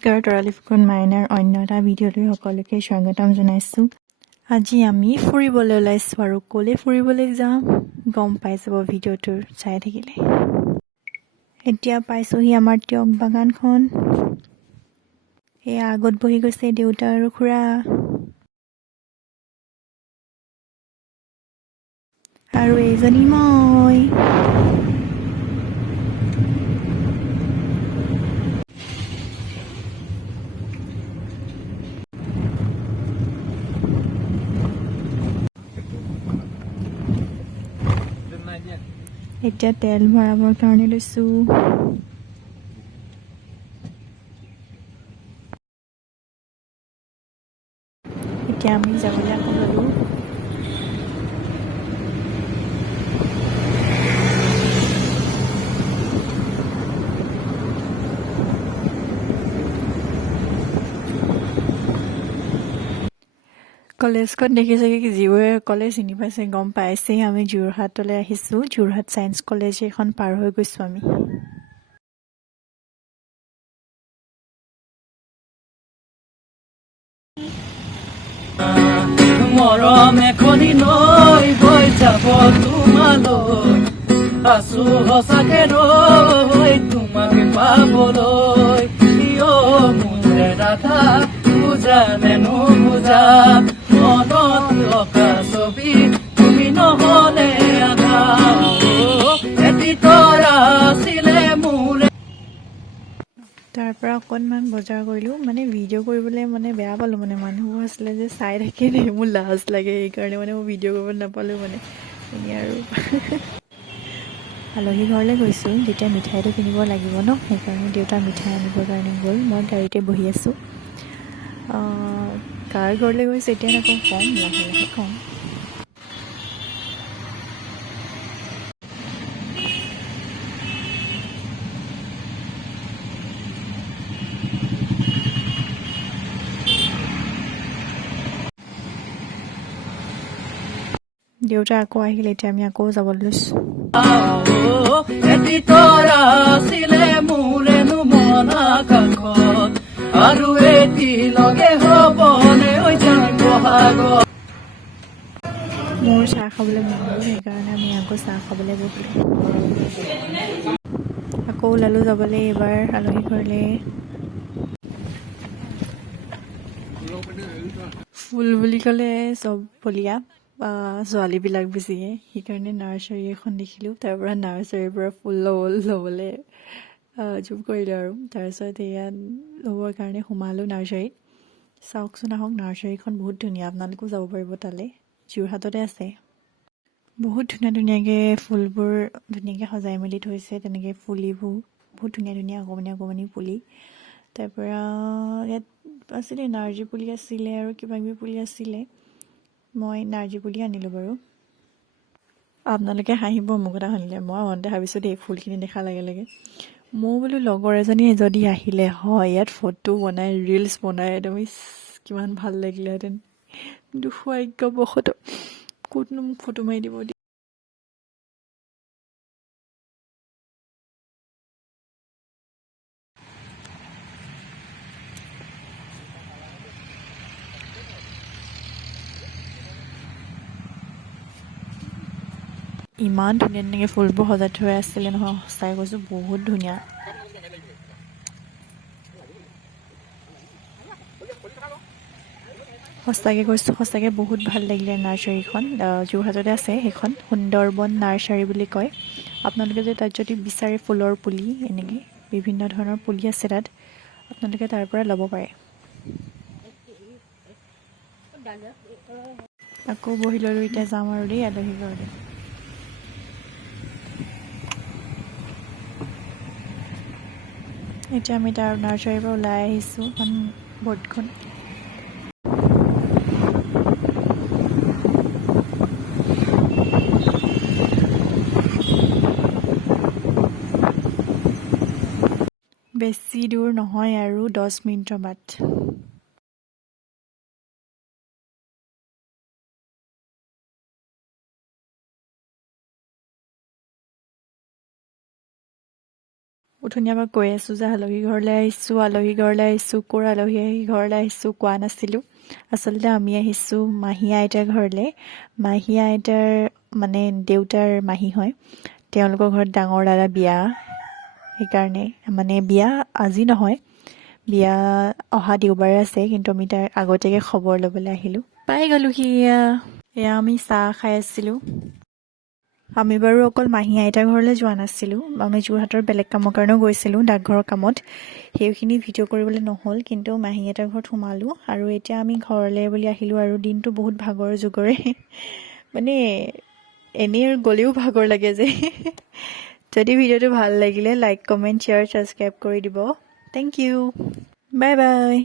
নমস্কাৰ তৰালি ফুকন মাইনাৰ অন্য এটা ভিডিঅ'লৈ সকলোকে স্বাগতম জনাইছোঁ। আজি আমি ফুৰিবলৈ ওলাইছোঁ আৰু ক'লৈ ফুৰিবলৈ যাম গম পাই যাব ভিডিঅ'টো চাই থাকিলে। এতিয়া পাইছোঁহি আমাৰ তিয়ক বাগানখন। এয়া আগত বহি গৈছে দেউতা আৰু খুৰা আৰু এইজনী মই। এতিয়া তেল ভৰাবৰ কাৰণে লৈছোঁ। এতিয়া আমি যাবলৈ আকৌ গ'লোঁ। কলেজখন দেখিছে যিবোৰে কলেজ চিনি পাইছে গম পাইছেই আমি যোৰহাটলৈ আহিছোঁ। যোৰহাট ছায়েন্স কলেজ এখন পাৰ হৈ গৈছোঁ আমি। মৰম এখনি নৈ বৈ যাব তোমালৈ, আছো সঁচাকে ৰৈ তোমাক পাবলৈ। মোৰে ৰাধা বুজা নে নুবুজা, মনত অঁকা ছবি তুমি নহলে আধা। এটি তৰা আছিলে মোৰে। তাৰ পৰা অকণমান বজাৰ কৰিলোঁ, মানে ভিডিঅ' কৰিবলৈ মানে বেয়া পালোঁ, মানে মানুহবোৰ আছিলে যে চাই থাকে নে মোৰ লাজ লাগে, সেইকাৰণে মানে মই ভিডিঅ' কৰিব নাপালোঁ মানে এনেই আৰু। আলহী ঘৰলৈ গৈছোঁ যেতিয়া মিঠাইটো কিনিব লাগিব ন, সেইকাৰণে দেউতা মিঠাই আনিবৰ কাৰণে গ'ল। মই গাড়ীতে বহি আছোঁ। কাৰ ঘৰলৈ গৈছোঁ এতিয়া নকওঁ, ক'ম লাহে লাহে ক'ম। দেউতা আকৌ আহিলে, এতিয়া আমি আকৌ যাবলৈ লৈছোঁ। এটি তৰা আছিলে মোৰেনো মনা কাষত, আৰু এটি লগে হ'বনে ঐ জান বহাগত। মোৰ চাহ খাবলৈ মন গ'ল, সেইকাৰণে আমি আকৌ চাহ খাবলৈ বহিলোঁ। আকৌ ওলালোঁ যাবলৈ এইবাৰ আলহী ঘৰলৈ। ফুল বুলি ক'লে চব ফলীয়া ছোৱালীবিলাক বেছিকৈ, সেইকাৰণে নাৰ্চাৰী এখন দেখিলোঁ। তাৰ পৰা নাৰ্চাৰীৰ পৰা ফুল ল'বলৈ জোৰ কৰিলোঁ আৰু তাৰপিছত ইয়াত ল'বৰ কাৰণে সোমালোঁ নাৰ্চাৰীত। চাওকচোন আহক, নাৰ্চাৰীখন বহুত ধুনীয়া, আপোনালোকেও যাব পাৰিব তালৈ, যোৰহাটতে আছে। বহুত ধুনীয়া ধুনীয়াকৈ ফুলবোৰ ধুনীয়াকৈ সজাই মেলি থৈছে, তেনেকৈ ফুলিবোৰ বহুত ধুনীয়া ধুনীয়া অকণমানি অকণমানি পুলি। তাৰপৰা ইয়াত আছিলে নাৰ্জী পুলি আছিলে আৰু কিবাকিবি পুলি আছিলে। মই নাৰ্জী পুলি আনিলোঁ বাৰু। আপোনালোকে হাঁহিব মোক এটা শুনিলে, মই মনতে ভাবিছোঁ দেই ফুলখিনি দেখাৰ লগে লগে মোৰ বোলো লগৰ এজনীয়ে যদি আহিলে হয় ইয়াত ফটো বনাই ৰিলচ বনাই একদম কিমান ভাল লাগিলেহেঁতেন, কিন্তু সৌভাগ্যবশতঃ ক'তনো মোক ফটো মাৰি দিব। ইমান ধুনীয়া ধুনীয়াকৈ ফুলবোৰ সজাই থৈ আছিলে নহয়, সঁচাই কৈছোঁ বহুত ধুনীয়া। সঁচাকৈ কৈছোঁ, সঁচাকৈ বহুত ভাল লাগিলে নাৰ্চাৰীখন। যোৰহাটতে আছে সেইখন, সুন্দৰবন নাৰ্চাৰী বুলি কয়। আপোনালোকে যে তাত যদি বিচাৰে ফুলৰ পুলি, এনেকৈ বিভিন্ন ধৰণৰ পুলি আছে তাত, আপোনালোকে তাৰ পৰা ল'ব পাৰে। আকৌ বহি ল'লোঁ, এতিয়া যাম আৰু দেই আলহী ঘৰলৈ। এতিয়া আমি তাৰ নাৰ্চাৰীৰ পৰা ওলাই আহিছোঁ, এখন বৰ্ডখন। বেছি দূৰ নহয় আৰু 10 মিনিটৰ বাট। উঠনীয়াকৈ কৈ আছোঁ যে আলহী ঘৰলৈ আহিছোঁ ক'ৰ আলহী ঘৰলৈ আহিছোঁ কোৱা নাছিলোঁ। আচলতে আমি আহিছোঁ মাহী আইতাৰ ঘৰলৈ। মাহী আইতাৰ মানে দেউতাৰ মাহী হয়, তেওঁলোকৰ ঘৰত ডাঙৰ দাদা বিয়া, সেইকাৰণে মানে বিয়া আজি নহয়, বিয়া অহা দেওবাৰে আছে, কিন্তু আমি তাৰ আগতীয়াকৈ খবৰ ল'বলৈ আহিলোঁ। পাই গ'লোহি এয়া আমি চাহ খাই আছিলোঁ। আমি বাৰু অকল মাহী আইতাৰ ঘৰলৈ যোৱা নাছিলোঁ, আমি যোৰহাটৰ বেলেগ কামৰ কাৰণেও গৈছিলোঁ, ডাকঘৰৰ কামত। সেইখিনি ভিডিঅ' কৰিবলৈ নহ'ল, কিন্তু মাহী আইতাৰ ঘৰত সোমালোঁ আৰু এতিয়া আমি ঘৰলৈ বুলি আহিলোঁ। আৰু দিনটো বহুত ভাগৰ জুগৰে মানে এনেই আৰু গ'লেও ভাগৰ লাগে যে। যদি ভিডিঅ'টো ভাল লাগিলে লাইক, কমেণ্ট, শ্বেয়াৰ, ছাবস্ক্ৰাইব কৰি দিব। Thank you, bye by.